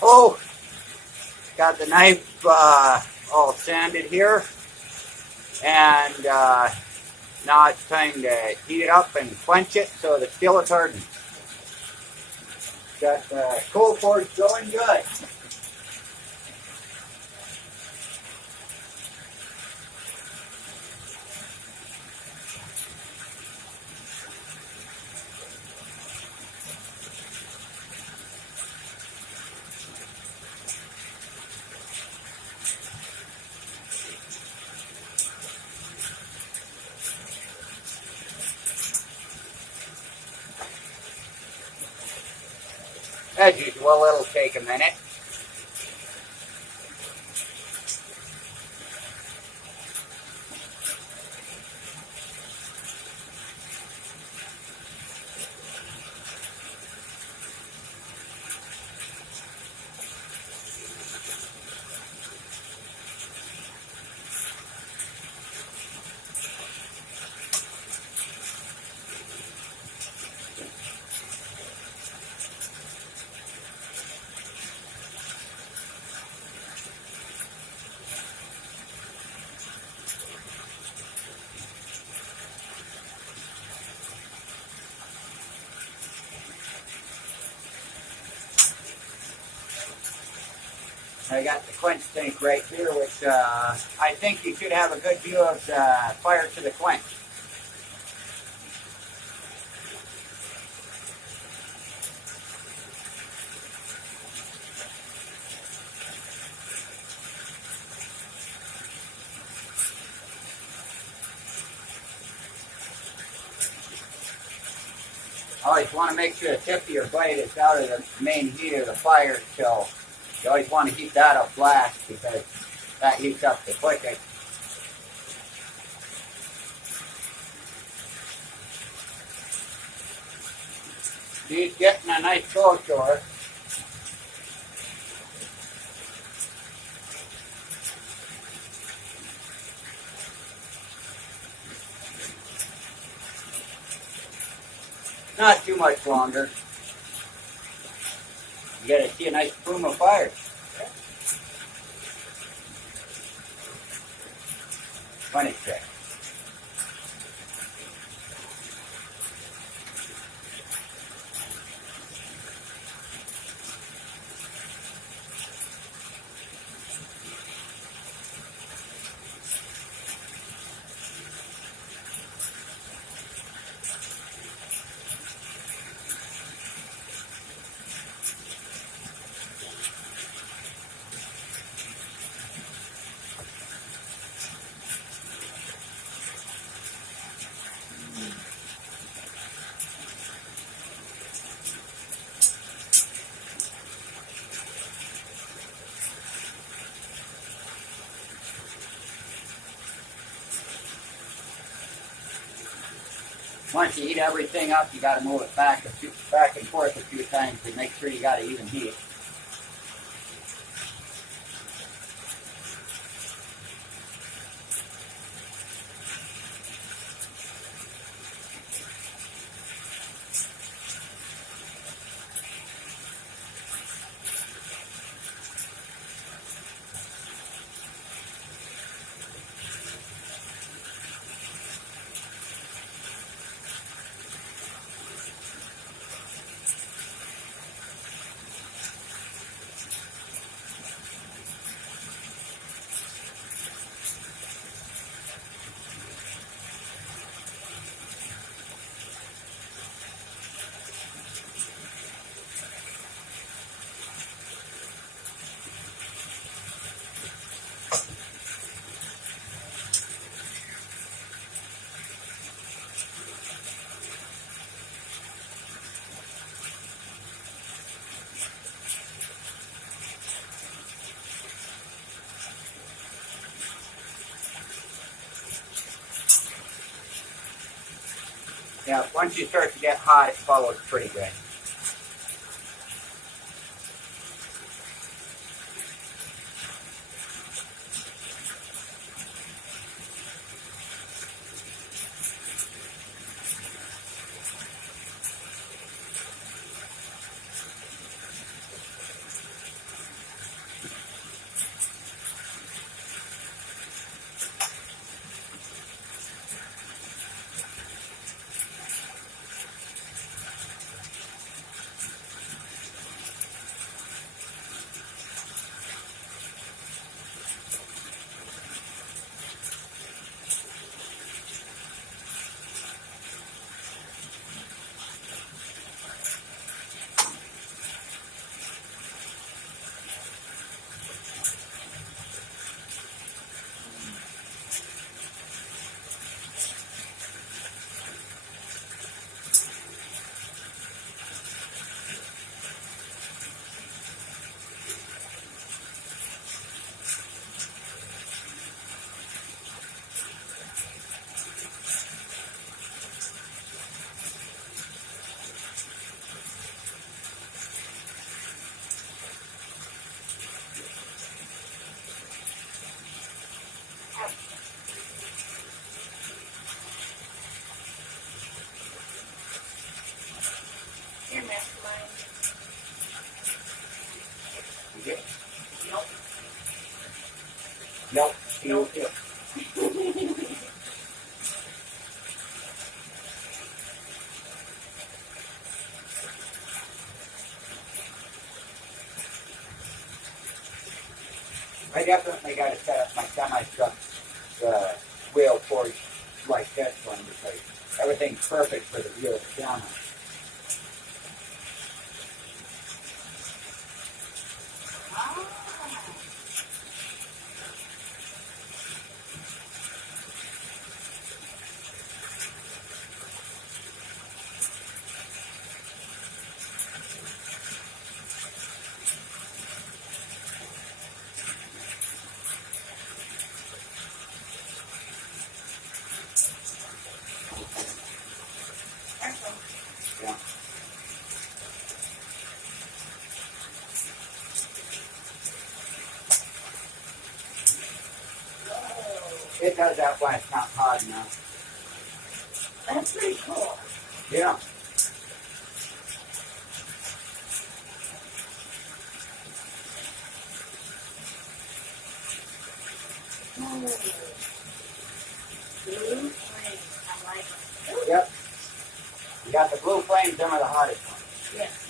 Oh, got the knife all sanded here, and now it's time to heat it up and quench it so the steel is hardened. Got the coal forge going good. As usual, it'll take a minute. I got the quench tank right here, which I think you should have a good view of the fire to the quench. Always want to make sure the tip of your blade is out of the main heat of the fire, so you always want to heat that up last because that heats up the quickest. He's getting a nice go to her. Not too much longer. You gotta see a nice plume of fire. Funny trick. Once you heat everything up, you got to move it back and forth a few times to make sure you got an even heat. Yeah, once you start to get hot, it follows pretty good. cast line? Yep. Nope. Nope. I definitely got to set up my semi-truck wheel forge like this one because everything's perfect for the wheel of the semi. Yeah. It does that when it's not hot enough. That's pretty cool. Yeah. Blue flame. I like it. Yep. You got the blue flames, them are the hottest ones. Yes.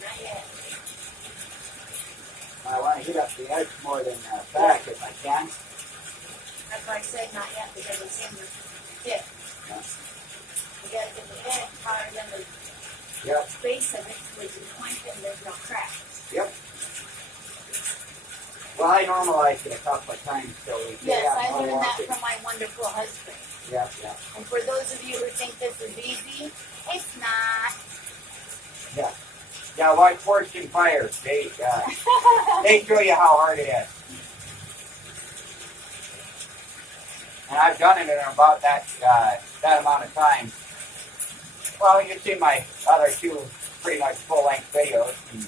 Not yet. I want to heat up the edge more than the back if I can. That's why I said not yet because it's in the tip. Yeah. You gotta get the edge hotter than the Yep. base of it which is point and there's no cracks. Yep. Well, I normalized it a couple of times so we can Yes, have I more learned that washing. from my wonderful husband. Yep, yep. And for those of you who think this is easy, it's not. Yeah. Yeah, watch Fortune Fire. They show you how hard it is. And I've done it in about that amount of time. Well, you see my other two pretty much full-length videos, and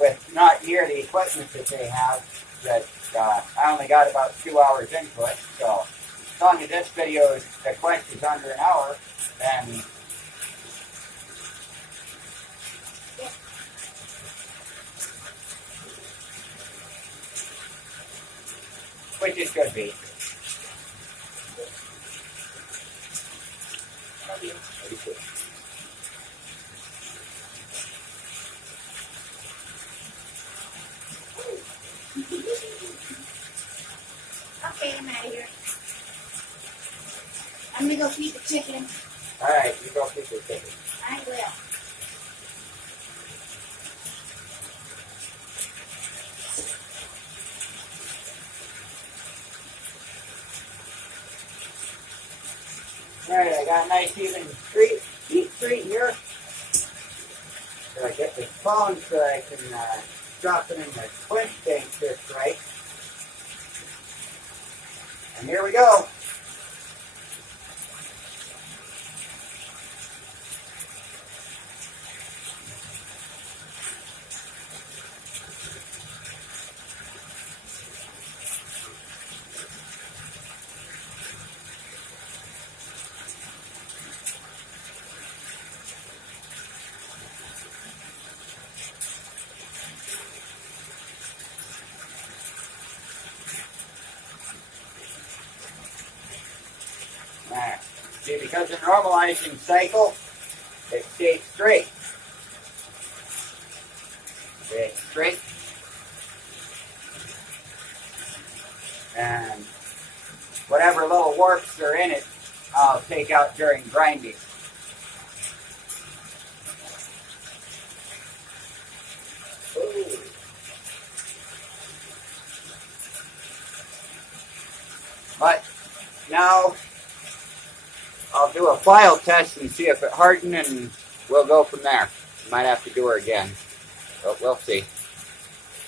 with not near the equipment that they have, that I only got about 2 hours into it. So as long as this video, the quench is under an hour, then which it should be. Love you. Okay, I'm out of here. I'm gonna go feed the chicken. All right, you go keep your chicken. I will. All right, I got a nice even deep street here. So I get this phone so I can drop it in the quench tank just right. And here we go. Alright. See, because the normalizing cycle, it stays straight. It's straight. And whatever little warps are in it, I'll take out during grinding. Ooh. But now I'll do a file test and see if it hardened, and we'll go from there. Might have to do her again, but we'll see.